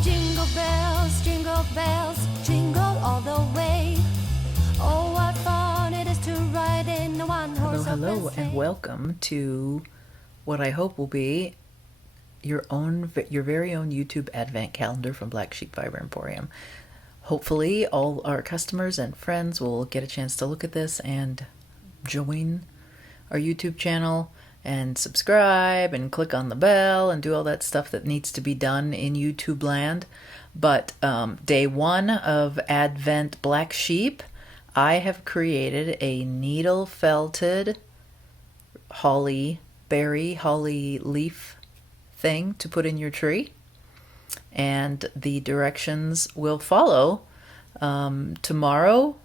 jingle bells, jingle all the way. Oh, what fun it is to ride in a one-horse open Hello, sleigh. and welcome to what I hope will be your very own YouTube advent calendar from Black Sheep Fiber Emporium. Hopefully, all our customers and friends will get a chance to look at this and join our YouTube channel and subscribe and click on the bell and do all that stuff that needs to be done in YouTube land. But day one of Advent Black Sheep, I have created a needle felted holly leaf thing to put in your tree, and the directions will follow. Tomorrow,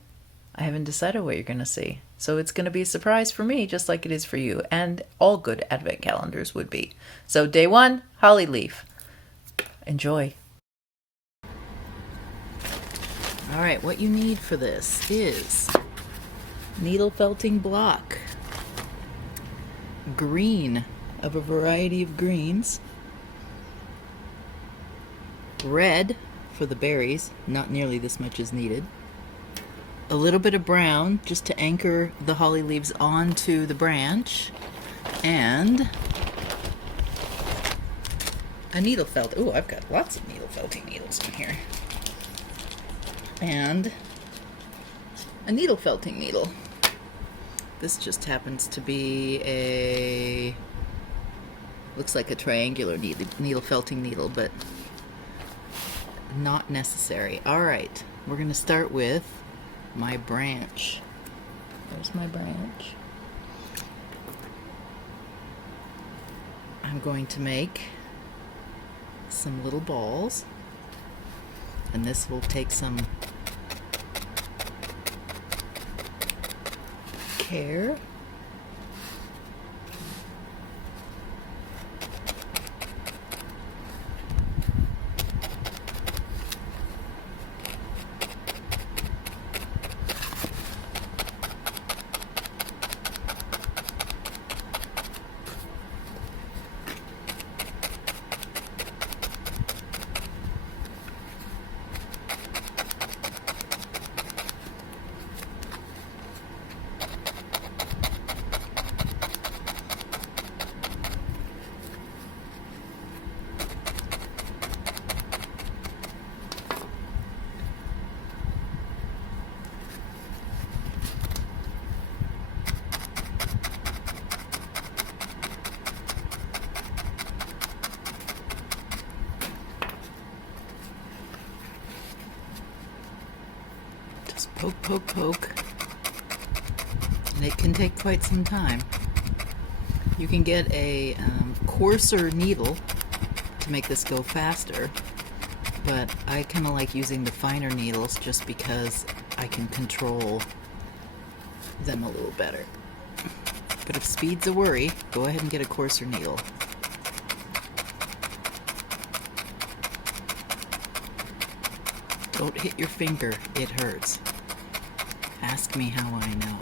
I haven't decided what you're going to see, so it's going to be a surprise for me, just like it is for you, and all good advent calendars would be. So day one, holly leaf. Enjoy. All right, what you need for this is needle felting block, green of a variety of greens, red for the berries, not nearly this much is needed, a little bit of brown just to anchor the holly leaves onto the branch, and a needle felt. Ooh, I've got lots of needle felting needles in here. And a needle felting needle. This just happens to be looks like a triangular needle felting needle, but not necessary. All right, we're going to start with my branch. There's my branch. I'm going to make some little balls, and this will take some care. Poke, and it can take quite some time. You can get a coarser needle to make this go faster, but I kind of like using the finer needles just because I can control them a little better. But if speed's a worry, go ahead and get a coarser needle. Don't hit your finger, it hurts. Ask me how I know.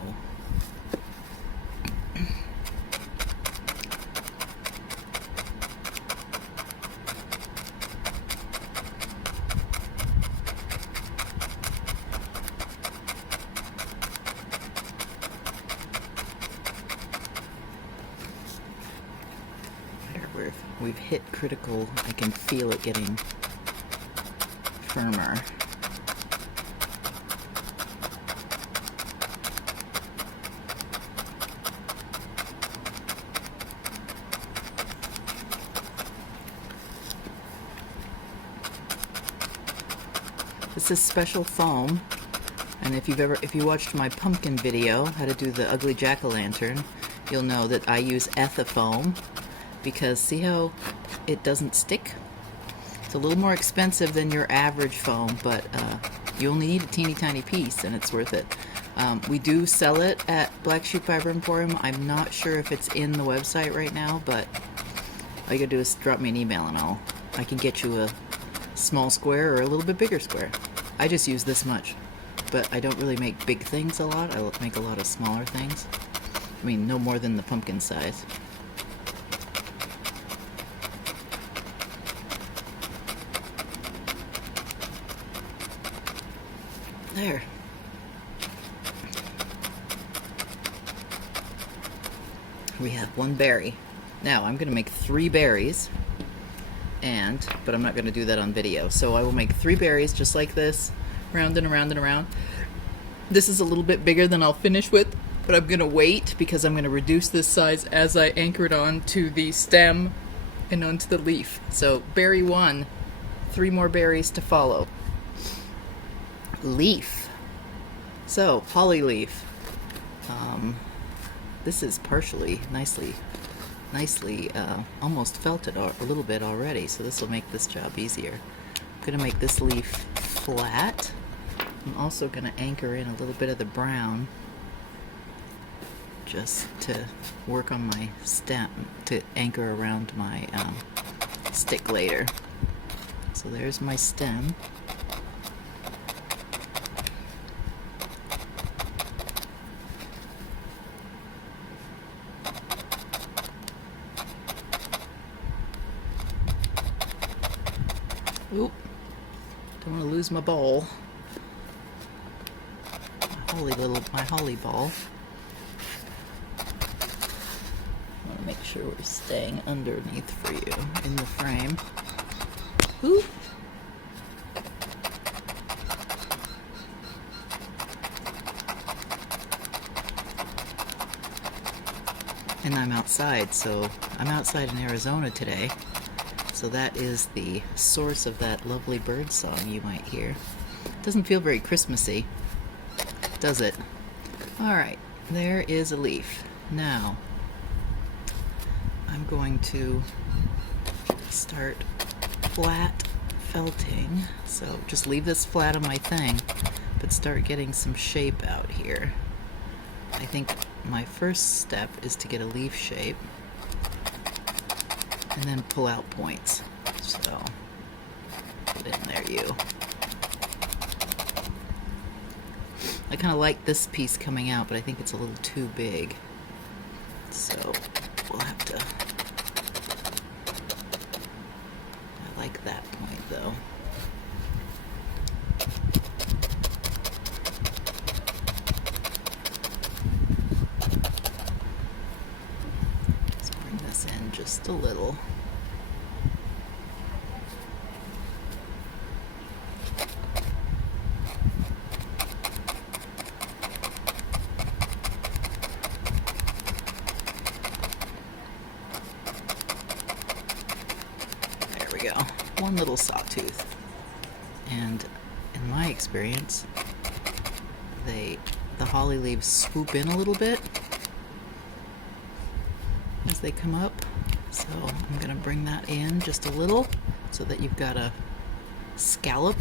Where we've hit critical, I can feel it getting firmer. This is special foam, and if you watched my pumpkin video, how to do the ugly jack-o'-lantern, you'll know that I use Ethafoam, because see how it doesn't stick? It's a little more expensive than your average foam, but you only need a teeny tiny piece, and it's worth it. We do sell it at Black Sheep Fiber Emporium. I'm not sure if it's in the website right now, but all you gotta do is drop me an email, and I can get you a small square or a little bit bigger square. I just use this much, but I don't really make big things a lot. I make a lot of smaller things. I mean, no more than the pumpkin size. There. We have one berry. Now I'm going to make 3 berries, but I'm not going to do that on video. So I will make 3 berries just like this, round and around and around. This is a little bit bigger than I'll finish with, but I'm going to wait because I'm going to reduce this size as I anchor it onto the stem and onto the leaf. So berry 1, 3 more berries to follow. Leaf. So holly leaf. This is partially nicely almost felted a little bit already, so this will make this job easier. I'm going to make this leaf flat. I'm also going to anchor in a little bit of the brown just to work on my stem, to anchor around my stick later. So there's my stem. Oop, don't want to lose my ball. My holly ball. I want to make sure we're staying underneath for you in the frame. Oop. And I'm outside, so I'm outside in Arizona today. So that is the source of that lovely bird song you might hear. It doesn't feel very Christmassy, does it? Alright, there is a leaf. Now, I'm going to start flat felting. So just leave this flat on my thing, but start getting some shape out here. I think my first step is to get a leaf shape and then pull out points. So get in there, you. I kind of like this piece coming out, but I think it's a little too big. So we'll have to... I like that point though. Let's bring this in just a little. Go. One little sawtooth. And in my experience, the holly leaves swoop in a little bit as they come up. So I'm going to bring that in just a little so that you've got a scallop.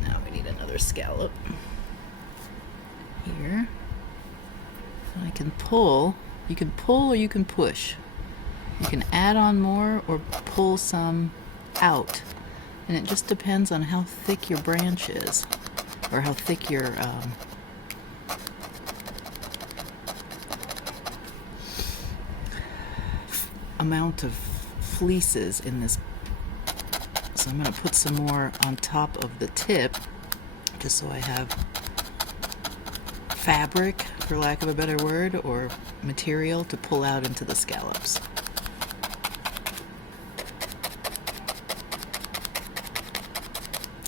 Now we need another scallop here. And I can pull. You can pull or you can push. You can add on more or pull some out. And it just depends on how thick your branch is, or how thick your amount of fleece is in this. So I'm going to put some more on top of the tip, just so I have fabric, for lack of a better word, or material to pull out into the scallops.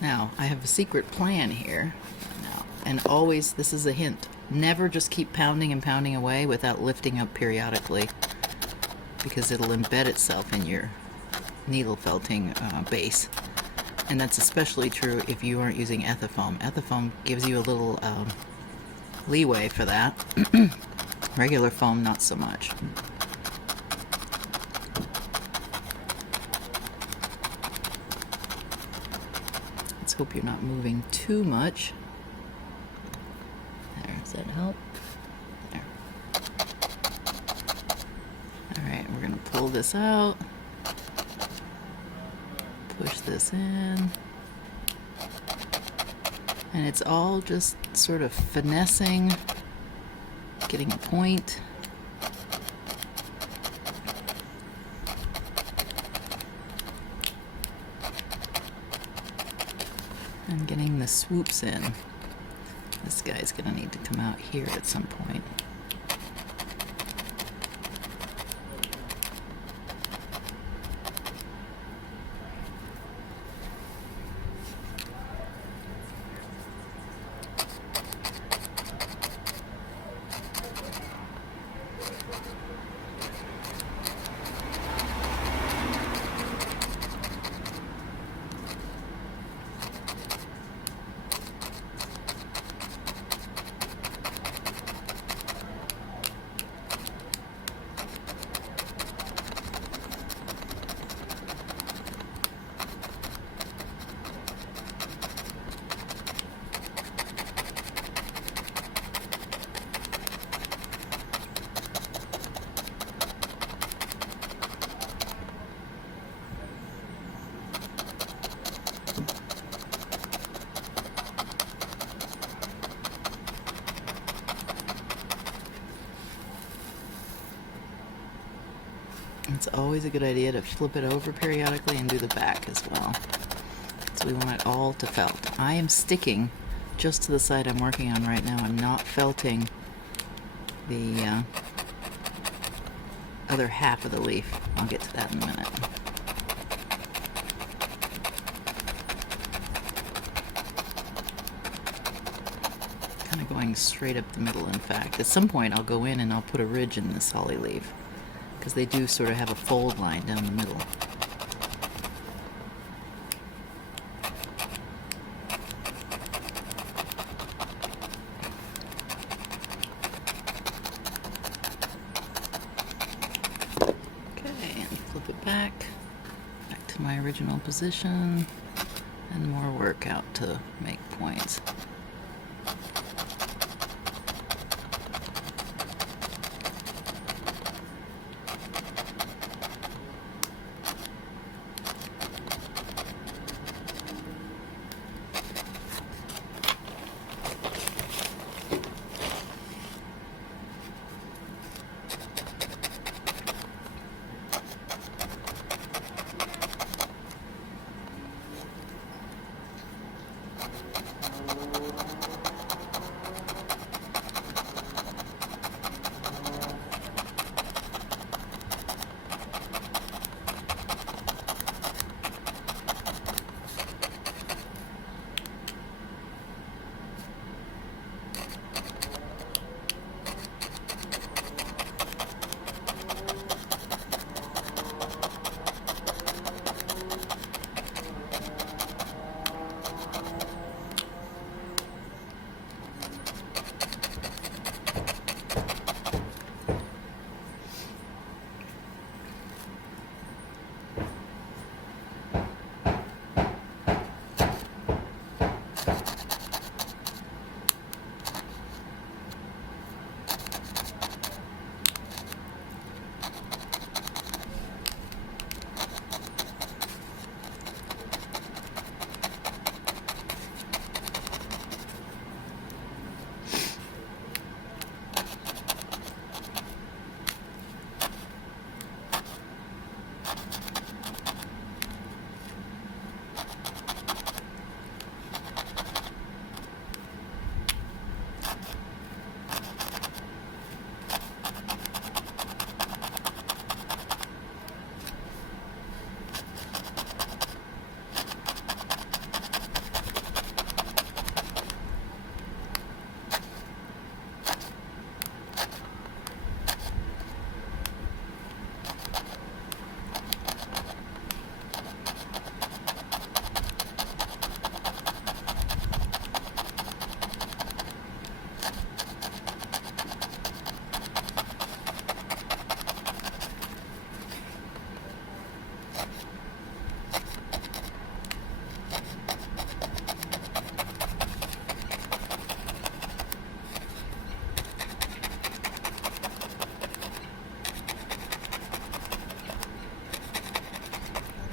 Now, I have a secret plan here. Now, and always, this is a hint, never just keep pounding and pounding away without lifting up periodically, because it'll embed itself in your needle felting base. And that's especially true if you aren't using Ethafoam. Ethafoam gives you a little leeway for that. Regular foam, not so much. Let's hope you're not moving too much. There, does that help? There. Alright, we're going to pull this out. Push this in. And it's all just sort of finessing, getting a point. And getting the swoops in. This guy's gonna need to come out here at some point. It's always a good idea to flip it over periodically and do the back as well. So we want it all to felt. I am sticking just to the side I'm working on right now. I'm not felting the other half of the leaf. I'll get to that in a minute. Kind of going straight up the middle, in fact. At some point I'll go in and I'll put a ridge in this holly leaf, because they do sort of have a fold line down the middle. Okay, and flip it back to my original position, and more work out to make points.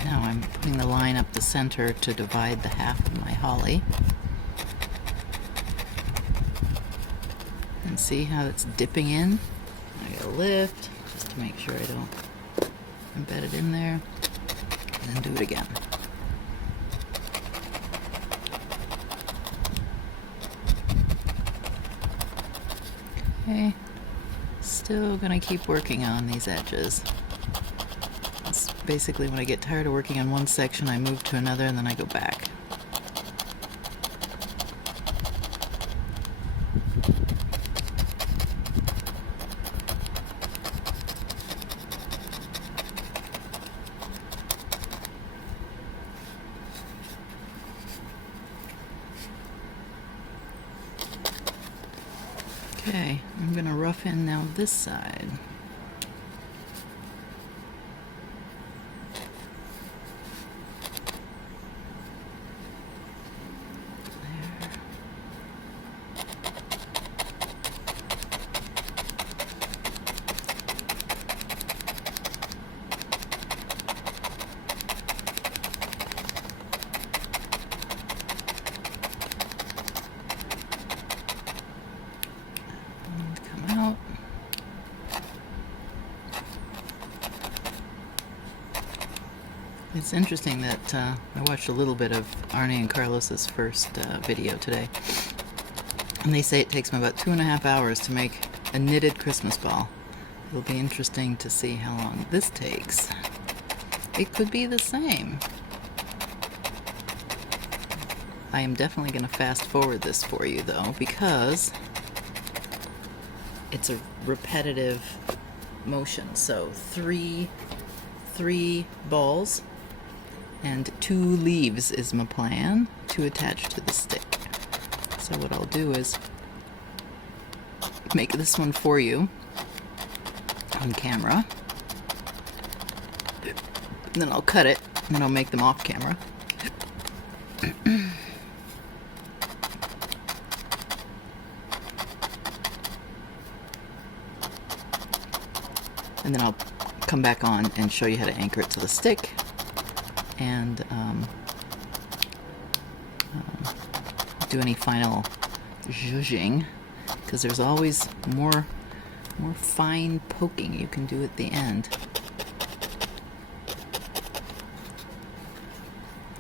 Now I'm putting the line up the center to divide the half of my holly. And see how it's dipping in? I gotta lift just to make sure I don't embed it in there, and then do it again. Okay, still gonna keep working on these edges. It's basically when I get tired of working on one section, I move to another and then I go back. Okay, I'm gonna rough in now this side. There. Come out. It's interesting that I watched a little bit of Arne and Carlos's first video today, and they say it takes them about 2.5 hours to make a knitted Christmas ball. It'll be interesting to see how long this takes. It could be the same. I am definitely going to fast forward this for you though, because it's a repetitive motion. So three balls and 2 leaves is my plan to attach to the stick. So what I'll do is make this one for you on camera, and then I'll cut it, and then I'll make them off camera. And then I'll come back on and show you how to anchor it to the stick, and do any final zhuzhing, because there's always more fine poking you can do at the end.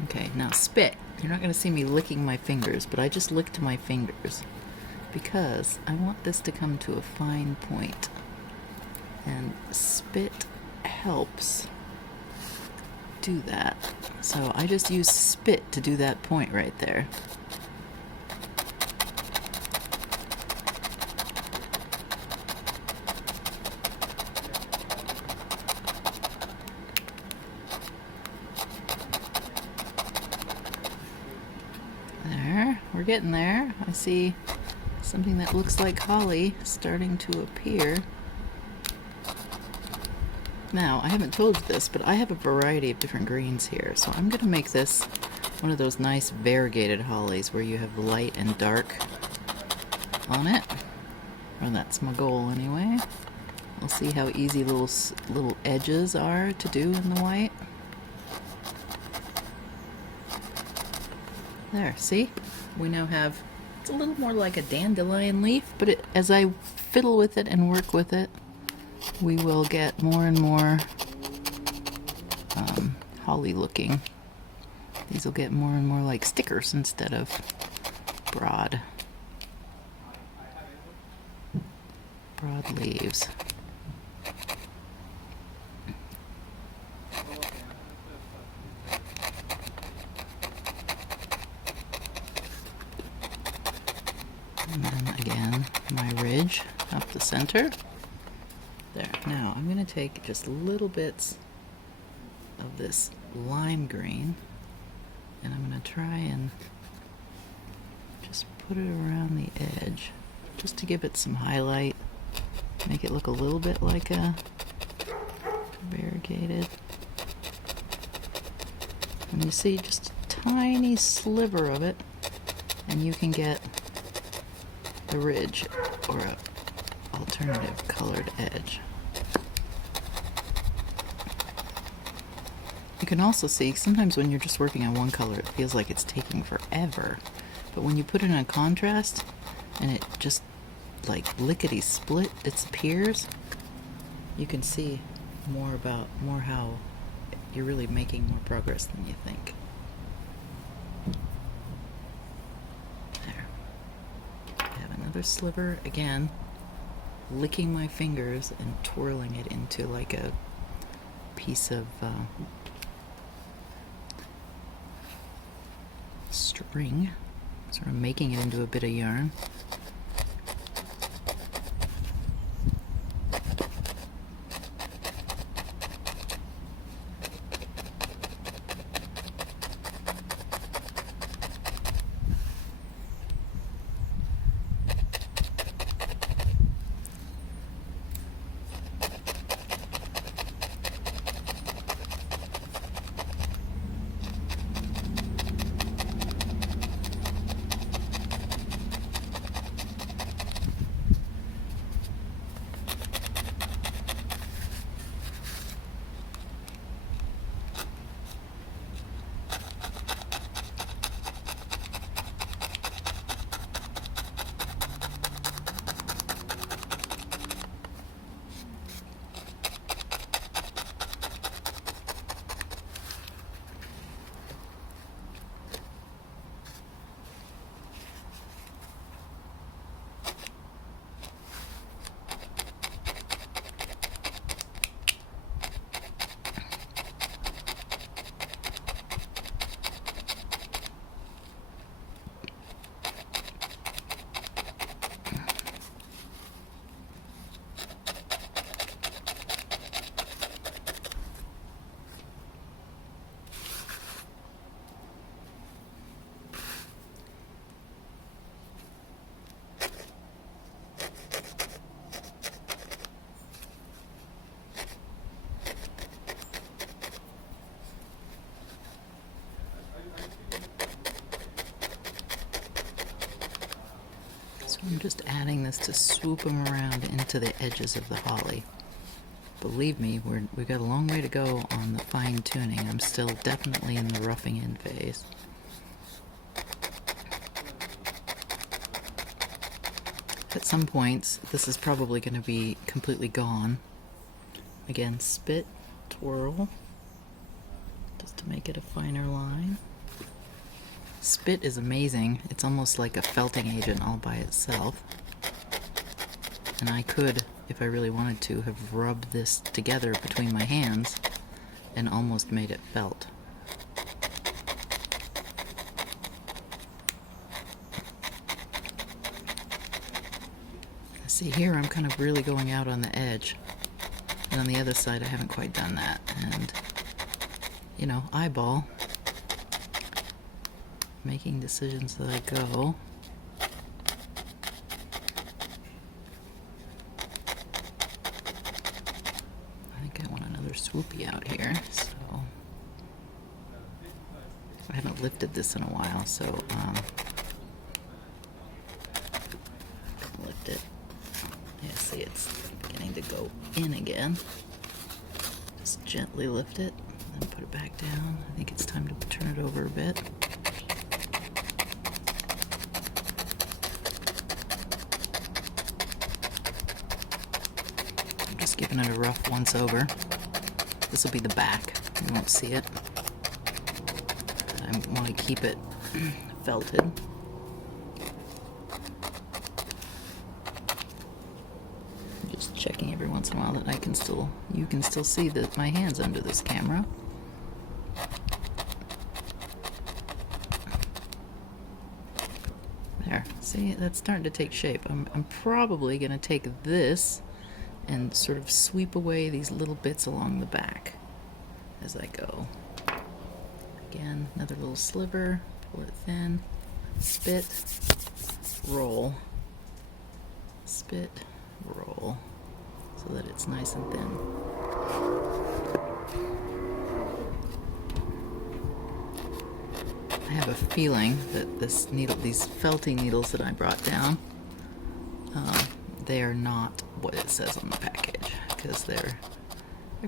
Okay, now spit. You're not going to see me licking my fingers, but I just licked my fingers because I want this to come to a fine point. And spit helps do that. So I just use spit to do that point right there. There, we're getting there. I see something that looks like holly starting to appear. Now, I haven't told you this, but I have a variety of different greens here, so I'm going to make this one of those nice variegated hollies where you have light and dark on it. Or that's my goal anyway. We'll see how easy little edges are to do in the white. There, see? We now have, it's a little more like a dandelion leaf, but as I fiddle with it and work with it, we will get more and more holly looking. These will get more and more like stickers instead of broad leaves. And then again, my ridge up the center. There. Now I'm going to take just little bits of this lime green, and I'm going to try and just put it around the edge just to give it some highlight, make it look a little bit like a variegated. And you see just a tiny sliver of it, and you can get a ridge or a alternative colored edge. You can also see sometimes when you're just working on one color it feels like it's taking forever, but when you put it on contrast and it just like lickety split disappears, you can see more how you're really making more progress than you think. There. I have another sliver again. licking my fingers and twirling it into like a piece of string, sort of making it into a bit of yarn. So I'm just adding this to swoop them around into the edges of the holly. Believe me, we've got a long way to go on the fine tuning. I'm still definitely in the roughing in phase. At some points, this is probably going to be completely gone. Again, spit, twirl, just to make it a finer line. Spit is amazing. It's almost like a felting agent all by itself. And I could, if I really wanted to, have rubbed this together between my hands and almost made it felt. See, here I'm kind of really going out on the edge. And on the other side I haven't quite done that. And, you know, eyeball. Making decisions as I go. I think I want another swoopy out here, so I haven't lifted this in a while, so lift it. Yeah, see, it's beginning to go in again. Just gently lift it, then put it back down. I think it's time to turn it over a bit. Giving it a rough once over. This will be the back. You won't see it. I want to keep it felted. Just checking every once in a while that you can still see my hands under this camera. There. See, that's starting to take shape. I'm probably going to take this and sort of sweep away these little bits along the back as I go. Again, another little sliver, pull it thin, spit, roll, spit, roll, so that it's nice and thin. I have a feeling that these felting needles that I brought down, they are not what it says on the package, because they're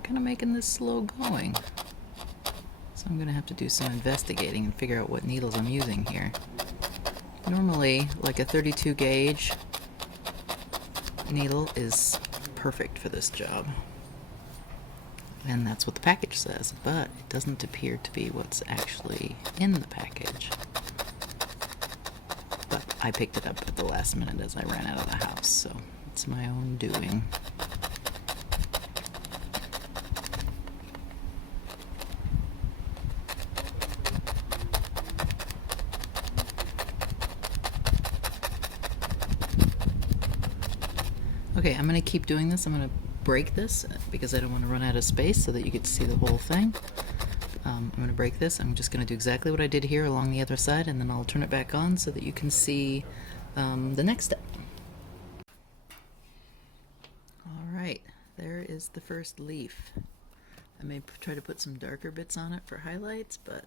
kind of making this slow going. So I'm going to have to do some investigating and figure out what needles I'm using here. Normally, like a 32 gauge needle is perfect for this job. And that's what the package says, but it doesn't appear to be what's actually in the package. But I picked it up at the last minute as I ran out of the house, so It's my own doing. Okay, I'm going to keep doing this. I'm going to break this because I don't want to run out of space so that you get to see the whole thing. I'm going to break this. I'm just going to do exactly what I did here along the other side, and then I'll turn it back on so that you can see the next step. Alright, there is the first leaf. I may try to put some darker bits on it for highlights, but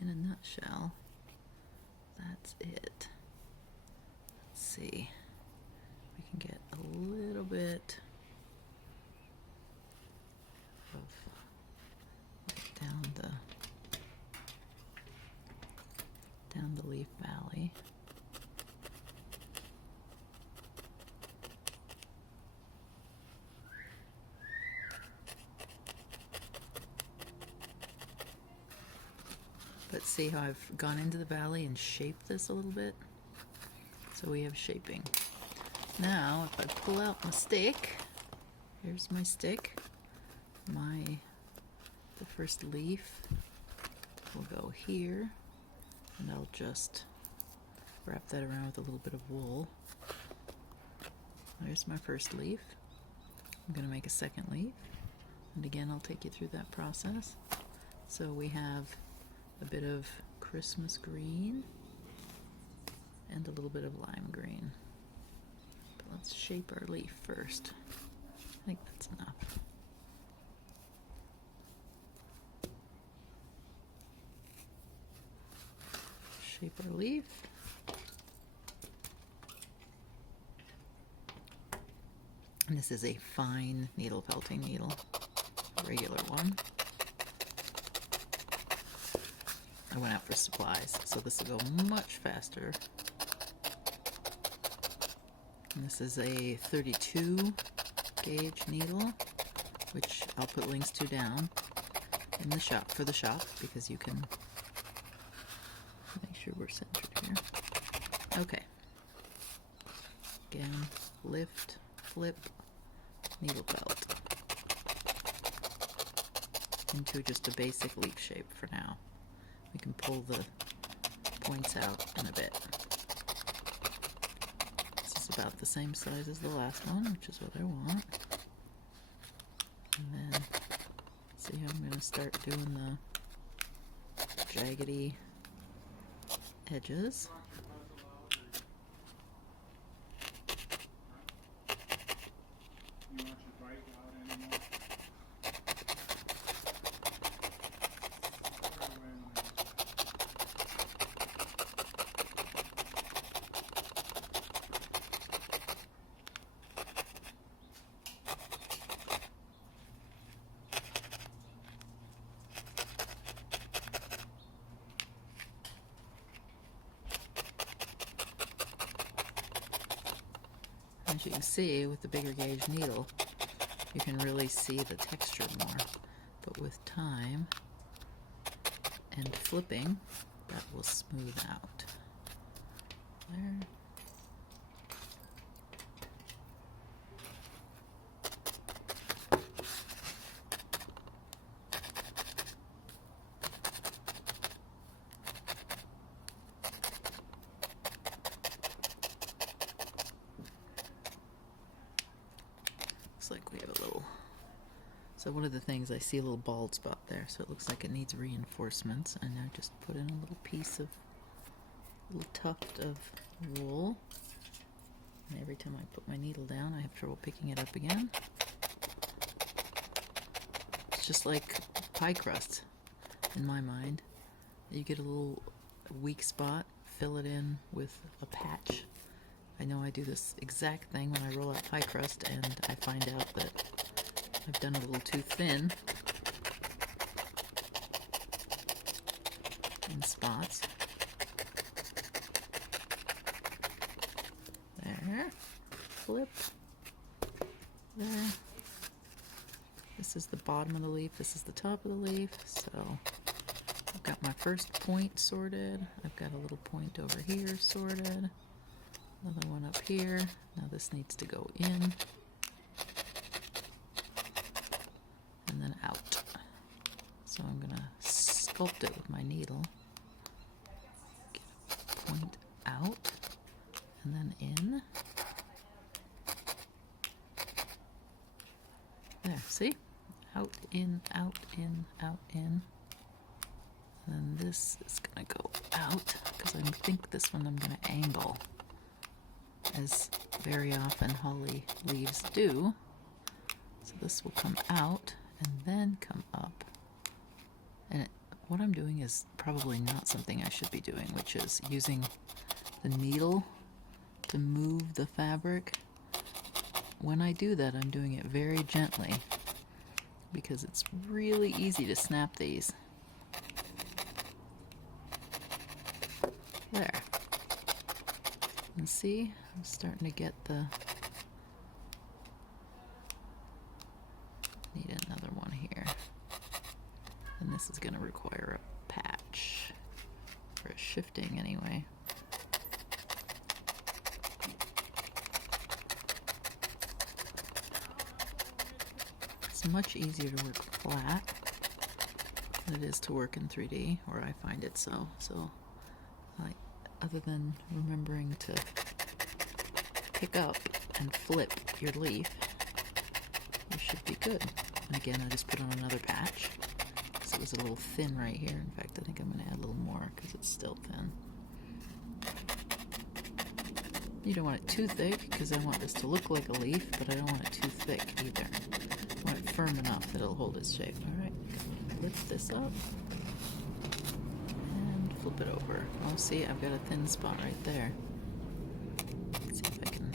in a nutshell, that's it. Let's see. We can get a little bit of down the leaf valley. But see how I've gone into the valley and shaped this a little bit? So we have shaping. Now, if I pull out my stick, here's my stick. The first leaf will go here, and I'll just wrap that around with a little bit of wool. There's my first leaf. I'm going to make a second leaf, and again I'll take you through that process. So we have a bit of Christmas green and a little bit of lime green. But let's shape our leaf first. I think that's enough. Shape our leaf. And this is a fine needle felting needle, a regular one. I went out for supplies, so this will go much faster. And this is a 32 gauge needle, which I'll put links to down in the shop for the shop, because you can make sure we're centered here. Okay. Again, lift, flip, needle belt into just a basic leaf shape for now. We can pull the points out in a bit. This is about the same size as the last one, which is what I want. And then see how I'm going to start doing the jaggedy edges. As you can see, with the bigger gauge needle, you can really see the texture more. But with time and flipping, that will smooth out. There. Looks like we have a little, so one of the things, I see a little bald spot there, so it looks like it needs reinforcements, and I just put in a little piece of, a little tuft of wool, and every time I put my needle down I have trouble picking it up again. It's just like pie crust in my mind. You get a little weak spot, fill it in with a patch. I know I do this exact thing when I roll out pie crust, and I find out that I've done it a little too thin in spots. There. Flip. There. This is the bottom of the leaf. This is the top of the leaf. So I've got my first point sorted. I've got a little point over here sorted. Another one up here. Now this needs to go in and then out. So I'm gonna sculpt it with my needle. Get a point out and then in. There, see? Out, in, out, in, out, in. And then this is gonna go out because I think this one I'm gonna angle, as very often holly leaves do. So this will come out and then come up. And what I'm doing is probably not something I should be doing, which is using the needle to move the fabric. When I do that, I'm doing it very gently because it's really easy to snap these. There. And see, I'm starting to get the... Need another one here. And this is going to require a patch, or a shifting anyway. It's much easier to work flat than it is to work in 3D, or I find it so. So, other than remembering to pick up and flip your leaf, you should be good. And again, I just put on another patch because it was a little thin right here. In fact, I think I'm going to add a little more because it's still thin. You don't want it too thick because I want this to look like a leaf, but I don't want it too thick either. I want it firm enough that it'll hold its shape. Alright, lift this up and flip it over. Oh, see, I've got a thin spot right there. Let's see if I can...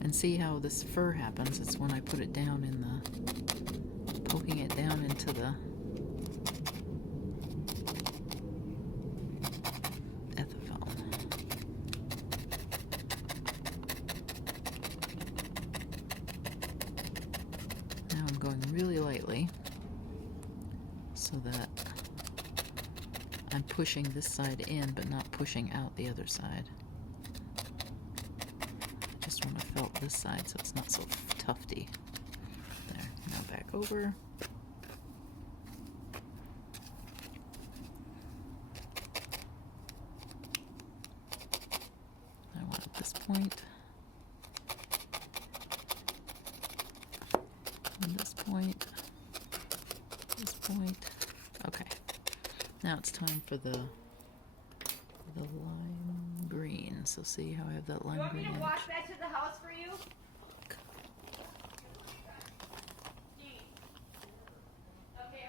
And see how this fur happens? It's when I put it down in the... poking it down into the... Now I'm going really lightly so that I'm pushing this side in but not pushing out the other side. I just want to felt this side so it's not so tufty. There, now back over. I want at this point. This point, okay. Now it's time for the lime green. So see how I have that lime green edge? You want me to walk back to the house for you?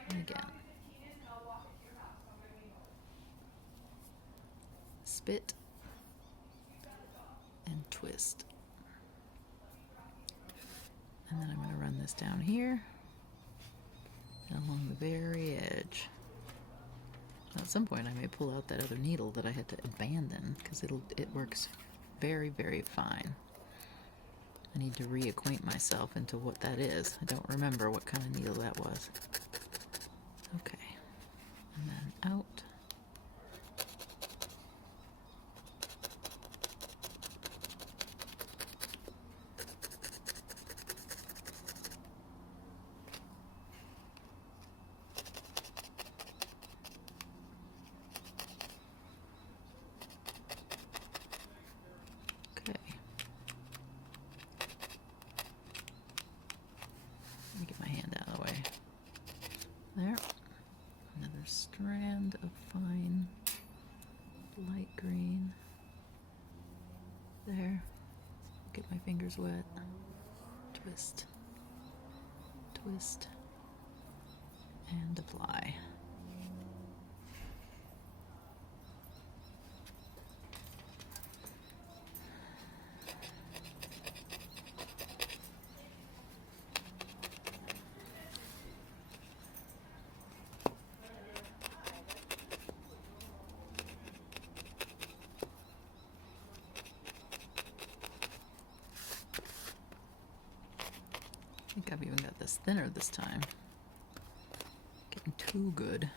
And again. Spit and twist. And then I'm going to run this down here along the very edge. Now at some point I may pull out that other needle that I had to abandon because it works very, very fine. I need to reacquaint myself into what that is. I don't remember what kind of needle that was. Okay. And then out. Okay. Let me get my hand out of the way. There. Another strand of fine light green. There. Get my fingers wet. Twist. Twist. And apply. I think I've even got this thinner this time. Getting too good.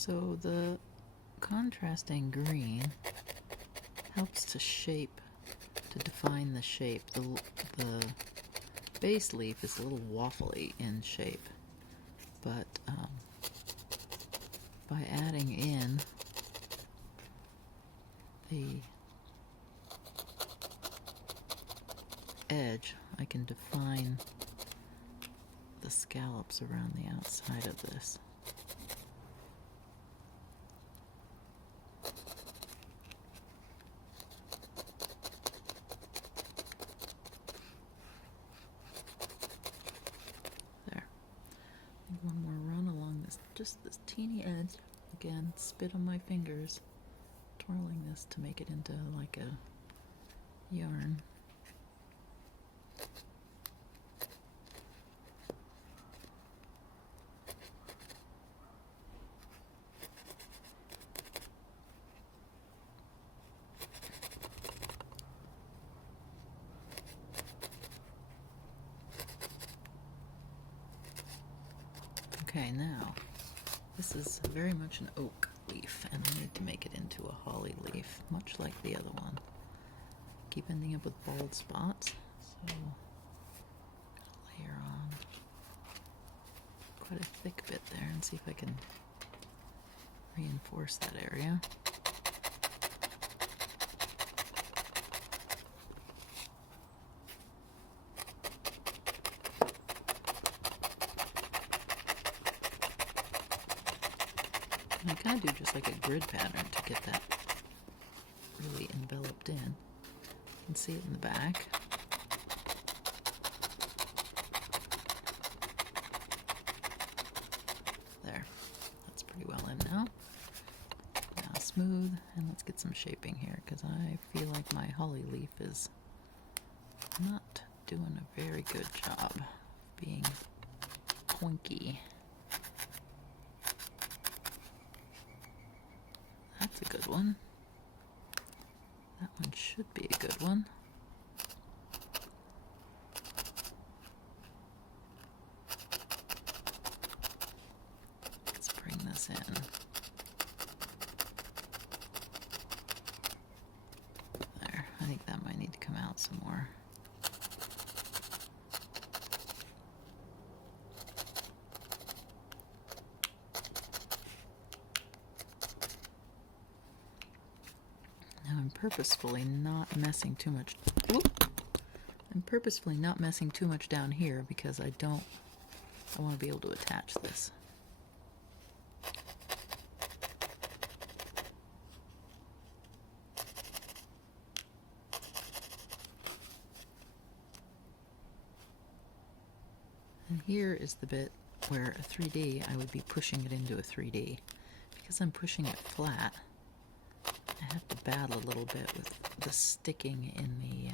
So the contrasting green helps to shape, to define the shape. The base leaf is a little waffly in shape, but by adding in the edge, I can define the scallops around the outside of this. There. One more run along this, just this teeny edge. Again, spit on my fingers, twirling this to make it into like a yarn. Okay, now this is very much an oak leaf, and I need to make it into a holly leaf, much like the other one. Keep ending up with bald spots, so layer on quite a thick bit there and see if I can reinforce that area. And I kind of do just like a grid pattern to get that really enveloped in. You can see it in the back. There, that's pretty well in now. Now smooth, and let's get some shaping here, because I feel like my holly leaf is not doing a very good job of being pointy. That's a good one. That one should be a good one. Let's bring this in. There, I think that might need to come out some more. Now I'm purposefully not messing too much. I'm purposefully not messing too much down here because I want to be able to attach this. And here is the bit where a 3D, I would be pushing it into a 3D. Because I'm pushing it flat, I have to battle a little bit with the sticking in the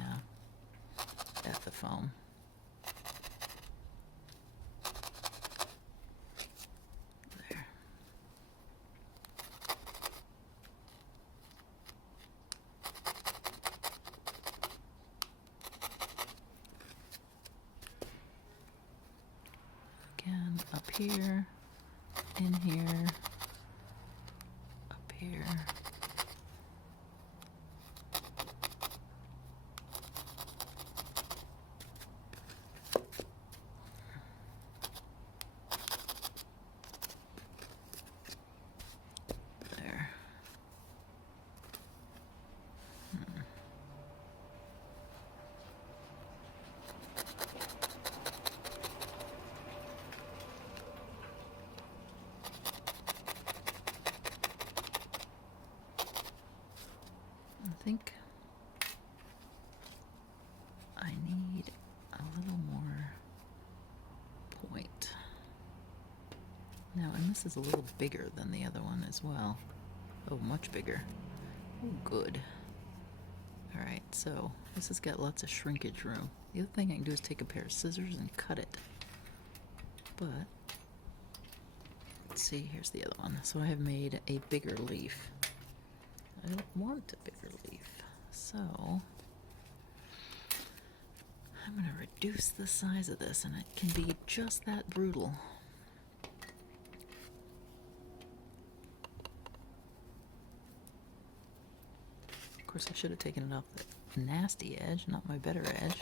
ethafoam. There. Again, up here, in here, up here. I think I need a little more point. Now, and this is a little bigger than the other one as well. Oh, much bigger. Oh, good. Alright, so this has got lots of shrinkage room. The other thing I can do is take a pair of scissors and cut it. But, let's see, here's the other one. So I have made a bigger leaf. I don't want a bigger leaf, so I'm going to reduce the size of this, and it can be just that brutal. course, I should have taken it off the nasty edge, not my better edge.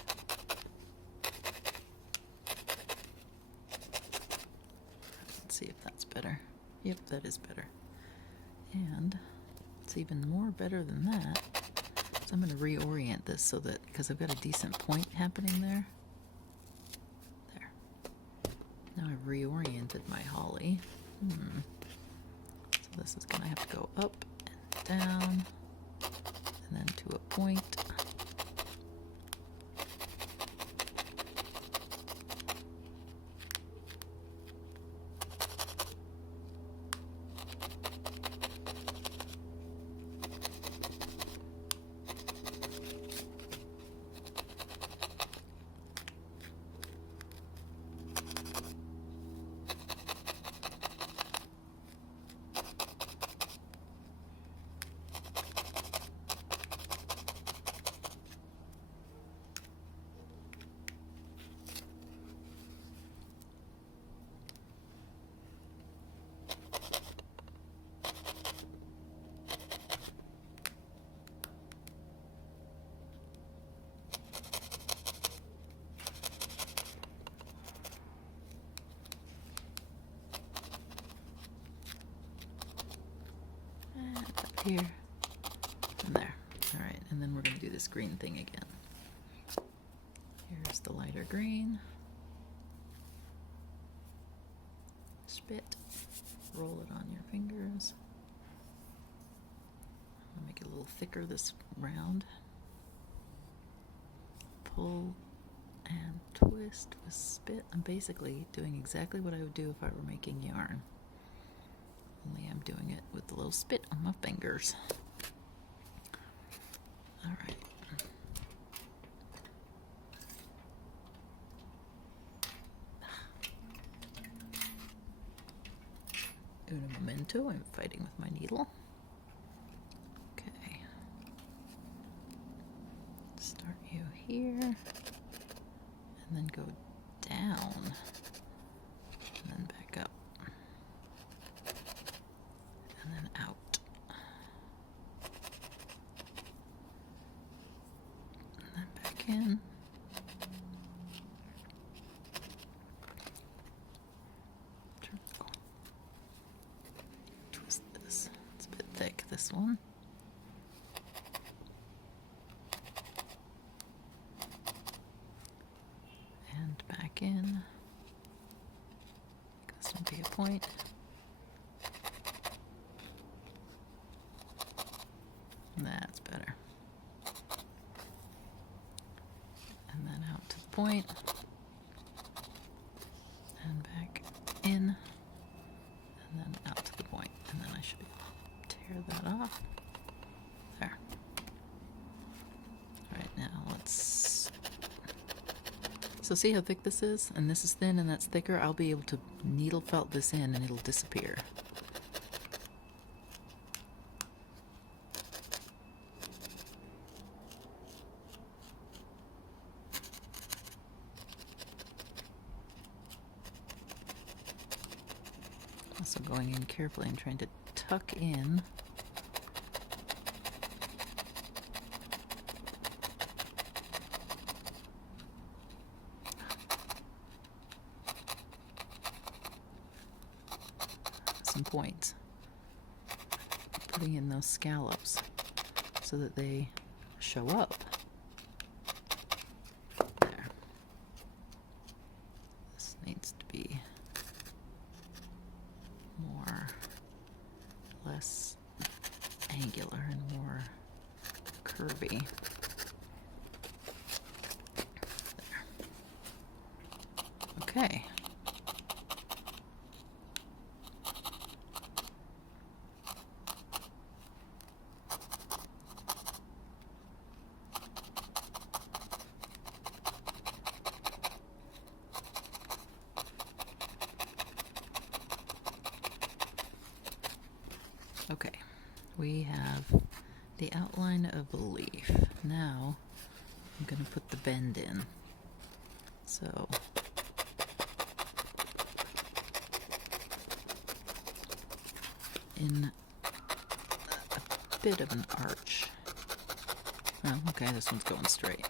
Let's see if that's better. Yep, that is better. And it's even more better than that. So I'm going to reorient this so that, because I've got a decent point happening there. There. Now I've reoriented my holly. So this is going to have to go up and down, and then to a point. Here and there. All right, and then we're going to do this green thing again. Here's the lighter green. Spit. Roll it on your fingers. I'll make it a little thicker this round. Pull and twist with spit. I'm basically doing exactly what I would do if I were making yarn. Only I'm doing it with a little spit on my fingers. All right. Uno momento, I'm fighting with my needle. Okay. Start you here, and then go down, and then back up. And then out. And then back in. Turn the corner. Twist this. It's a bit thick, this one. And back in. This will be a point. That's better. And then out to the point. And back in. And then out to the point. And then I should be able to tear that off. There. Alright, now let's... So see how thick this is? And this is thin and that's thicker? I'll be able to needle felt this in and it'll disappear. Also going in carefully and trying to tuck in some points, putting in those scallops so that they show up. There. This needs to be less angular and more curvy. There. Okay. Okay, we have the outline of the leaf. Now I'm going to put the bend in. So in a bit of an arch Oh, okay, this one's going straight.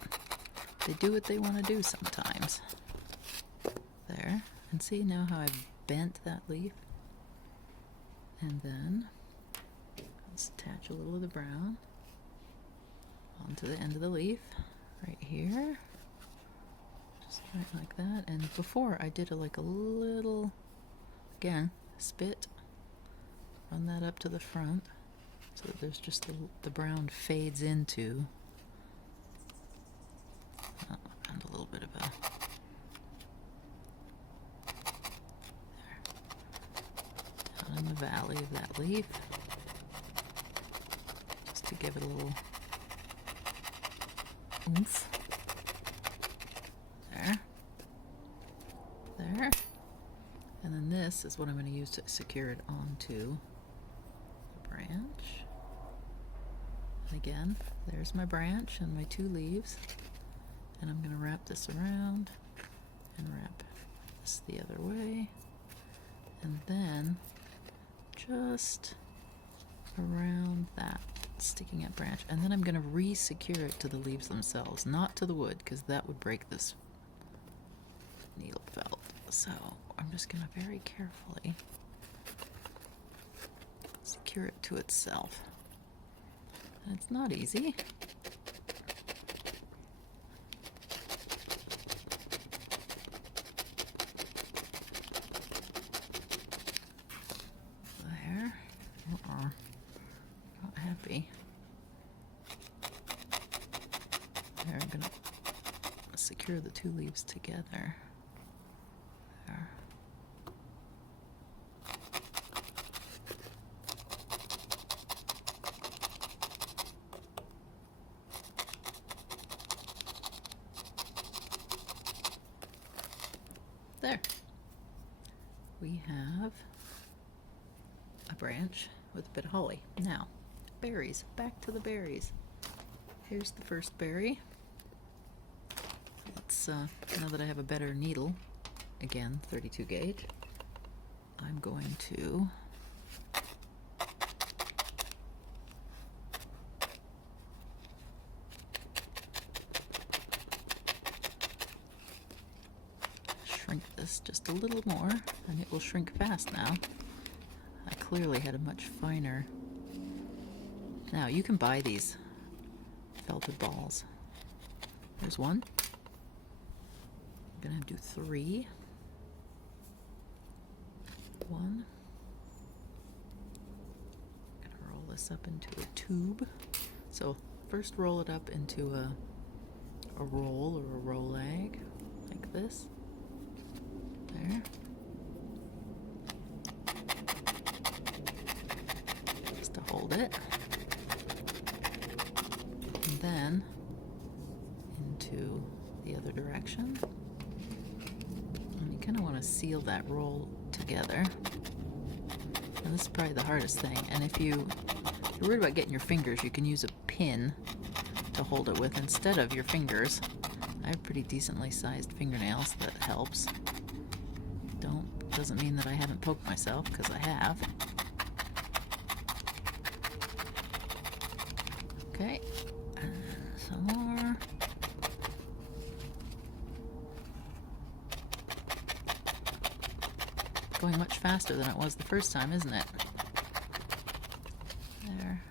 They do what they want to do sometimes. There. And see now how I've bent that leaf? And then let's attach a little of the brown onto the end of the leaf right here. Just right like that. And before I did like a little, again, spit. Run that up to the front so that there's just the brown fades into. Oh, and a little bit of a there. Down in the valley of that leaf, just to give it a little oomph. There. There. And then this is what I'm going to use to secure it onto the branch. And again, there's my branch and my 2 leaves. And I'm going to wrap this around and wrap this the other way. And then just around that sticking out branch. And then I'm going to re-secure it to the leaves themselves, not to the wood, because that would break this needle felt. So I'm just going to very carefully secure it to itself. And it's not easy. There. Not happy. There, I'm going to secure the 2 leaves together. There. There. We have a branch with a bit of holly. Now, berries. Back to the berries. Here's the first berry. Let's, now that I have a better needle, again, 32 gauge, I'm going to shrink this just a little more, and it will shrink fast now. I clearly had a much finer. Now, you can buy these felted balls. There's one. I'm going to do 3. 1. I'm going to roll this up into a tube. So first roll it up into a roll or a roll egg, like this. There. Just to hold it. And then into the other direction. And you kind of want to seal that roll together. And this is probably the hardest thing. And if you're worried about getting your fingers, you can use a pin to hold it with instead of your fingers. I have pretty decently sized fingernails. That helps. Doesn't mean that I haven't poked myself, because I have. Okay, and some more. Going much faster than it was the first time, isn't it? There.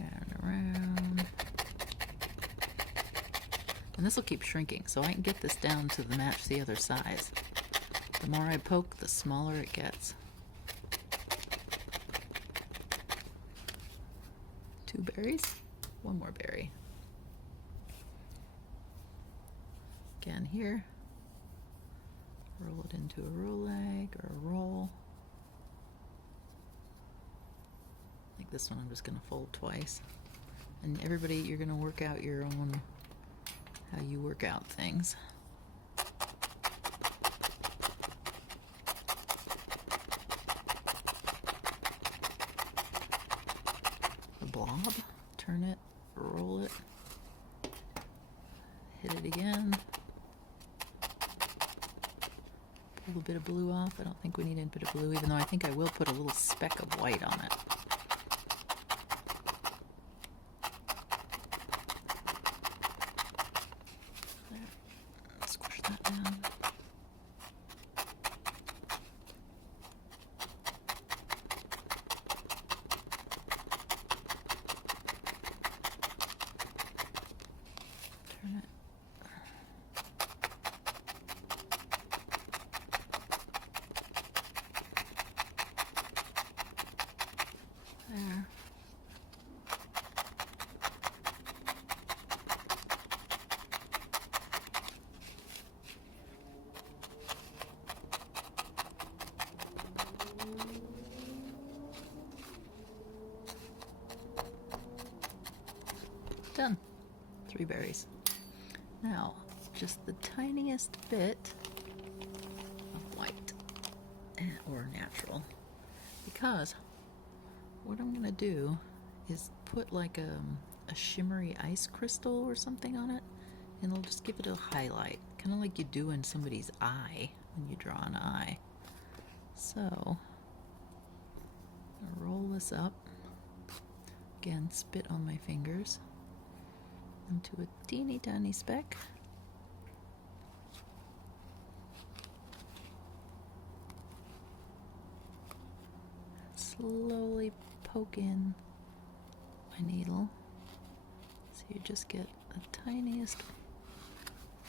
And around. And this will keep shrinking, so I can get this down to match the other size. The more I poke, the smaller it gets. 2 berries, 1 more berry. Again here, roll it into a roll egg or a roll. Like this one, I'm just going to fold twice. And everybody, you're going to work out your own, how you work out things. The blob, turn it, roll it, hit it again. Pull a bit of blue off. I don't think we need a bit of blue, even though I think I will put a little speck of white on it. down. Turn it. There. Done. 3 berries. Now, just the tiniest bit of white or natural, because what I'm gonna do is put like a shimmery ice crystal or something on it, and it'll just give it a highlight, kind of like you do in somebody's eye when you draw an eye. So, I'll roll this up. Again, spit on my fingers into a teeny tiny speck. Slowly poke in my needle so you just get the tiniest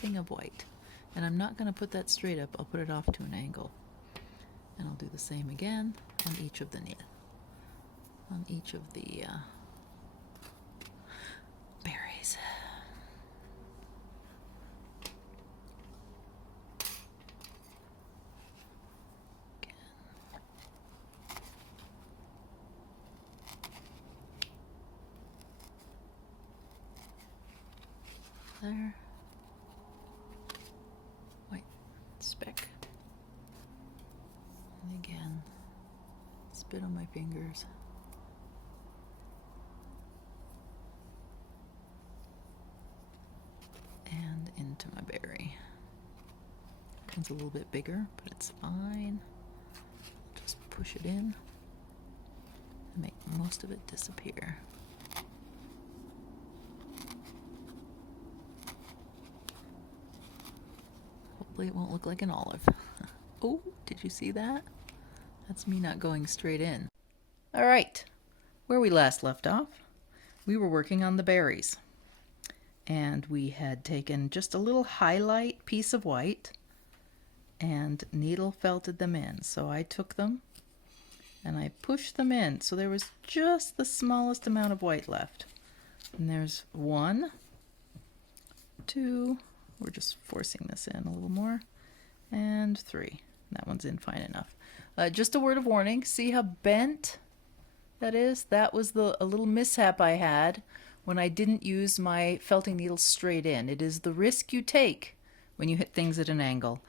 thing of white. And I'm not going to put that straight up, I'll put it off to an angle. And I'll do the same again on each of the berries. Again. There. White speck. And again, spit on my fingers. And into my berry. It's a little bit bigger, but it's fine. Just push it in and make most of it disappear. Hopefully it won't look like an olive. Oh, did you see that? That's me not going straight in. All right, where we last left off, we were working on the berries. And we had taken just a little highlight piece of white and needle felted them in. So I took them and I pushed them in. So there was just the smallest amount of white left. And there's 1, 2, we're just forcing this in a little more, and 3. That one's in fine enough. Just a word of warning, see how bent that is? That was a little mishap I had when I didn't use my felting needle straight in. It is the risk you take when you hit things at an angle.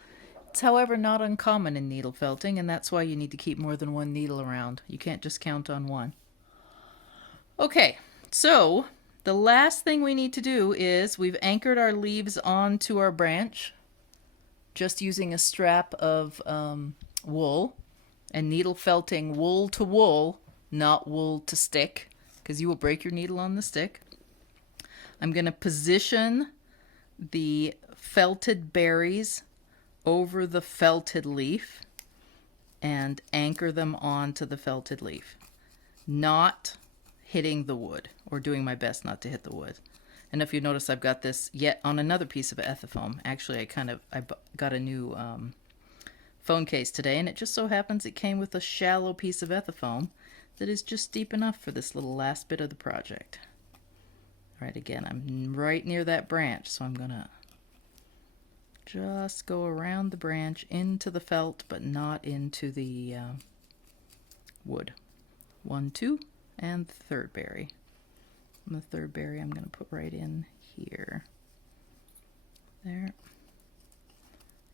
It's, however, not uncommon in needle felting, and that's why you need to keep more than one needle around. You can't just count on one. Okay, so the last thing we need to do is we've anchored our leaves onto our branch just using a strap of wool and needle felting wool to wool, not wool to stick, because you will break your needle on the stick. I'm going to position the felted berries over the felted leaf and anchor them onto the felted leaf, not hitting the wood, or doing my best not to hit the wood. And if you notice, I've got this yet on another piece of ethafoam. Actually, I got a new phone case today, and it just so happens it came with a shallow piece of ethafoam that is just deep enough for this little last bit of the project. All right, again, I'm right near that branch, so I'm gonna just go around the branch into the felt, but not into the wood. 1, 2, and the third berry. And the third berry I'm going to put right in here. There.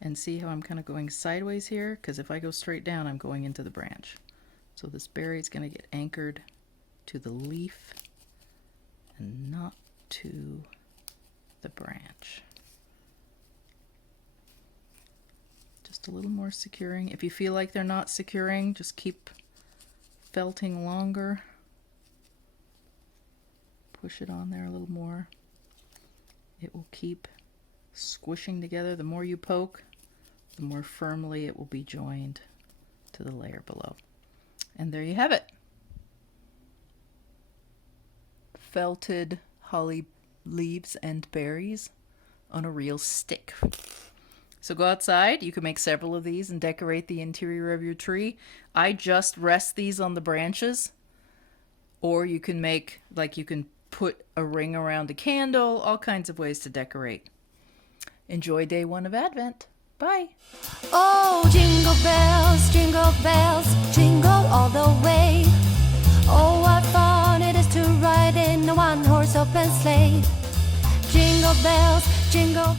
And see how I'm kind of going sideways here? Because if I go straight down, I'm going into the branch. So this berry is going to get anchored to the leaf and not to the branch. Just a little more securing. If you feel like they're not securing, just keep felting longer. Push it on there a little more. It will keep squishing together. The more you poke, the more firmly it will be joined to the layer below. And there you have it. Felted holly leaves and berries on a real stick. So go outside. You can make several of these and decorate the interior of your tree. I just rest these on the branches. Or you can make, like, you can put a ring around a candle, all kinds of ways to decorate. Enjoy day 1 of Advent. Bye. Oh, jingle bells, jingle all the way. Oh, what fun it is to ride in a one-horse open sleigh. Jingle bells, jingle bells.